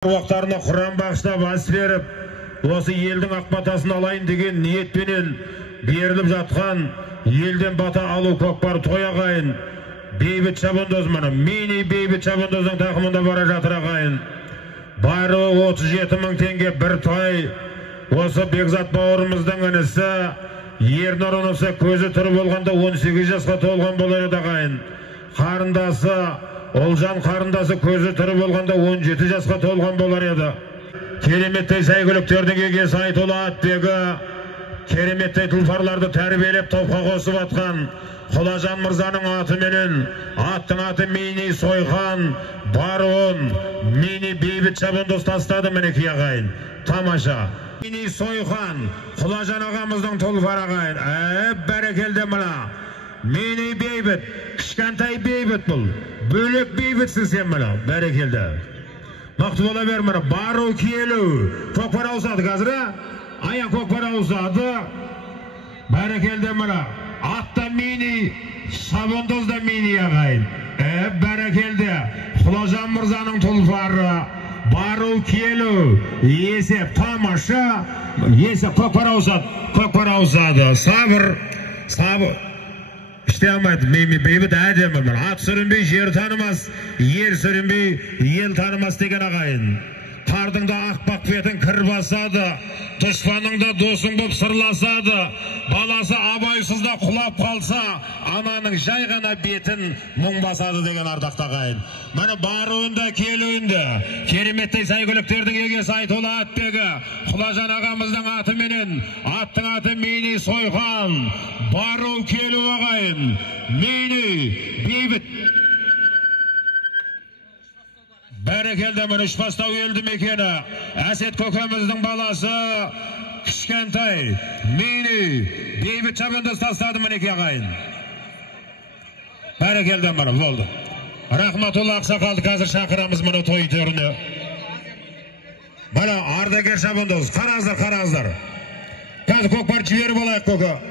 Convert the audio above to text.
Уақыттарына Құран бағыштап ас беріп, осы елдің ақбатасын алайын деген ниетпенен беріліп жатқан елден бата алу көкпар той ағайын. Бейбіт Шабандоз мына мини Бейбіт Шабандоздың тақымында бара жатыр ағайын. Барлығы 37 мың теңге бір той. Осы Бекзат бауырымыздың інісі Ернұр онысы көзі тірі болғанда 18 жасқа толған болар еді ағайын. Қарындасы Олжан қарындасы көзі тірі болғанда 17 жасқа толған болар еді. Кереметтей сәйгүліктердің егесі Айтолы Атбегі, кереметтей тұлпарларды тәрбиелеп топқа қосып атқан Құлажан мырзаның атыменен, аттың аты мини Сойхан, Баруын, мини Бейбіт Шабандоз тастады мінеки ағайын. Тамаша. Мини Сойхан, Құлажан ағамыздың тұлпар ағайын. Бәрекелді мұна. Мини Бейбіт, кішкентай Бейбіт бұл. Бөлек Бейбітсің сен мұна. Бәрекелді. Мақты бола бер мұна. Бару келу. Көкпар ауысады қазір. Аян көкпар ауысады. Бәрекелді мұна. Атта мини, Шабандоз да мини ағайын. Бәрекелді. Құлажан мырзаның тұлпары. Бару келу. Есеп тамаша. Есеп көкпар ауысады. Көкпар ауысады. Сабыр. İşte Ahmet, Beybіт әдемі бір. Ат сүрінбей жер танымас, ер сүрінбей ел танымас деген ағайын. Қардың да ақпақ бетін кір басады, дұшпаның да досың боп сырласады. Баласы абайсызда құлап қалса, ананың жай ғана бетін мұң басады деген ардақты ағайын. Міне баруында, келуінде, кереметтей сәйгүліктердің егесі Айтолы Атбегі, Құлажан ағамыздың атыменен, аттың аты мини Сойхан, бару келу ағайын, мини Бейбіт. Бәрекелді мұны Үшбастау елді мекені, Әсет көкеміздің баласы, кішкентай, мини Бейбіт Шабандоз тастады мінеки ағайын. Бәрекелді мұны, болды. Рахматулла Ақсақалды қазір шақырамыз мұны той түріне. Мұны Ардагер Шабандоз, қараңыздар. Қазір көкпар жібері болайық көкі.